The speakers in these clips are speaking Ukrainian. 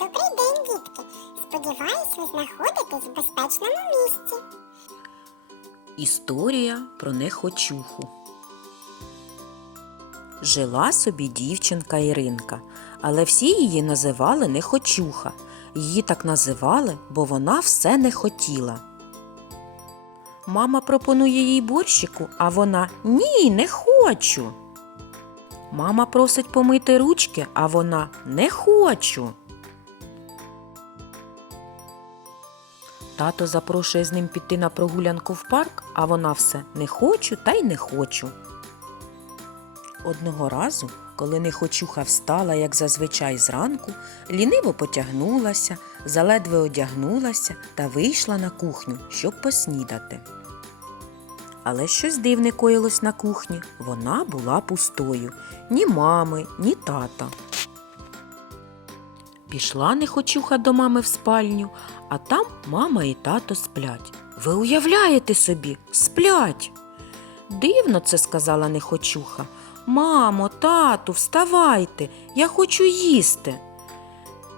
Добрий день, дітки. Сподіваюсь, ви знаходитесь в безпечному місці. Історія про нехочуху. Жила собі дівчинка Іринка, але всі її називали нехочуха. Її так називали, бо вона все не хотіла. Мама пропонує їй борщику, а вона ні, не хочу. Мама просить помити ручки, а вона не хочу. Тато запрошує з ним піти на прогулянку в парк, а вона все не хочу та й не хочу. Одного разу, коли нехочуха встала, як зазвичай зранку, ліниво потягнулася, заледве одягнулася та вийшла на кухню, щоб поснідати. Але щось дивне коїлось на кухні. Вона була пустою ні мами, ні тата. Пішла нехочуха до мами в спальню, а там мама і тато сплять. Ви уявляєте собі, сплять. Дивно це сказала нехочуха. Мамо, тату, вставайте, я хочу їсти.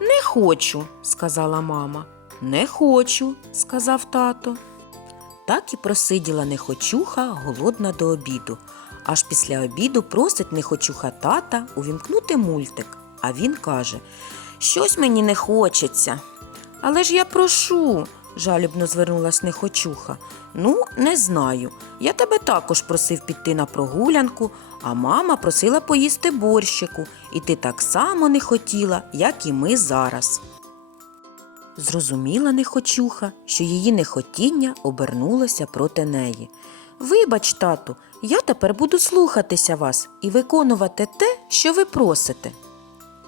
Не хочу, сказала мама. Не хочу, сказав тато. Так і просиділа нехочуха, голодна до обіду. Аж після обіду просить нехочуха тата увімкнути мультик, а він каже Щось мені не хочеться. Але ж я прошу, жалібно звернулась нехочуха. Ну, не знаю. Я тебе також просив піти на прогулянку, а мама просила поїсти борщику, і ти так само не хотіла, як і ми зараз. Зрозуміла нехочуха, що її нехотіння обернулося проти неї. Вибач, тату, я тепер буду слухатися вас і виконувати те, що ви просите.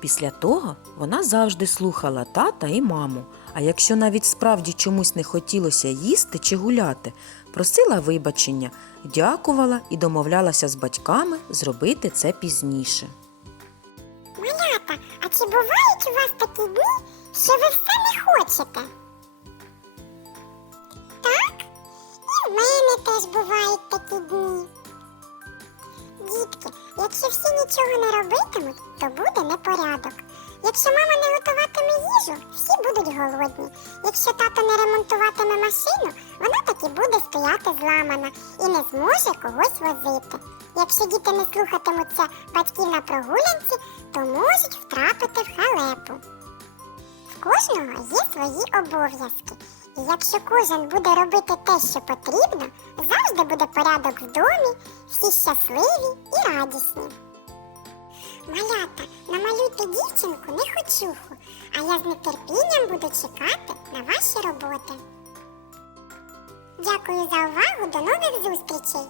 Після того вона завжди слухала тата і маму, а якщо навіть справді чомусь не хотілося їсти чи гуляти, просила вибачення, дякувала і домовлялася з батьками зробити це пізніше. Малята, а чи бувають у вас такі дні, що ви все не хочете? Так? І в мене теж бувають такі дні. Дітки, якщо всі нічого не робитимуть, то буде. Якщо мама не готуватиме їжу, всі будуть голодні. Якщо тато не ремонтуватиме машину, вона так і буде стояти зламана і не зможе когось возити. Якщо діти не слухатимуться батьків на прогулянці, то можуть втрапити в халепу. В кожного є свої обов'язки. І якщо кожен буде робити те, що потрібно, завжди буде порядок в домі, всі щасливі і радісні. Малята, дівчинку не хочуху, а я з нетерпінням буду чекати на ваші роботи. Дякую за увагу, до нових зустрічей!